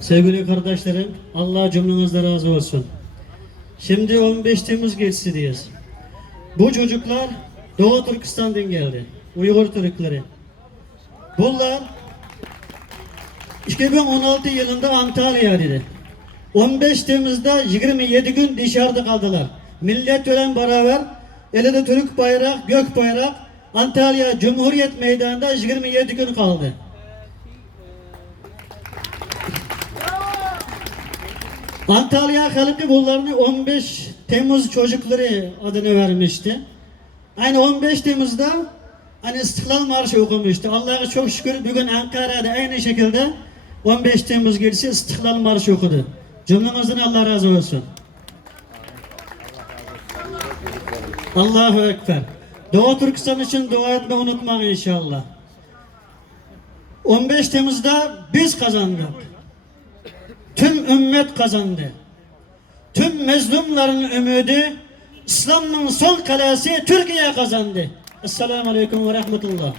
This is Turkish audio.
Sevgili kardeşlerim, Allah cümlenizden razı olsun. Şimdi 15 Temmuz geçsideyiz. Bu çocuklar Doğu Türkistan'dan geldi. Uygur Türkleri. Bunlar 2016 yılında Antalya'daydı. 15 Temmuz'da 27 gün dışarıda kaldılar. Millet ölen beraber elinde Türk bayrak, gök bayrak Antalya Cumhuriyet Meydanı'nda 27 gün kaldı. Antalya halkı bunlarını 15 Temmuz çocukları adını vermişti. Aynı 15 Temmuz'da hani İstiklal Marşı okumuştu. Allah'a çok şükür bugün Ankara'da aynı şekilde 15 Temmuz gecesi İstiklal Marşı okudu. Cümlemizden Allah razı olsun. Allahu Ekber. Doğu Türkistan için dua etmeyi unutmayın inşallah. 15 Temmuz'da biz kazandık. Tüm ümmet kazandı. Tüm mezlumların ümidi İslam'ın son kalesi Türkiye kazandı. Esselamu Aleyküm ve Rahmetullah.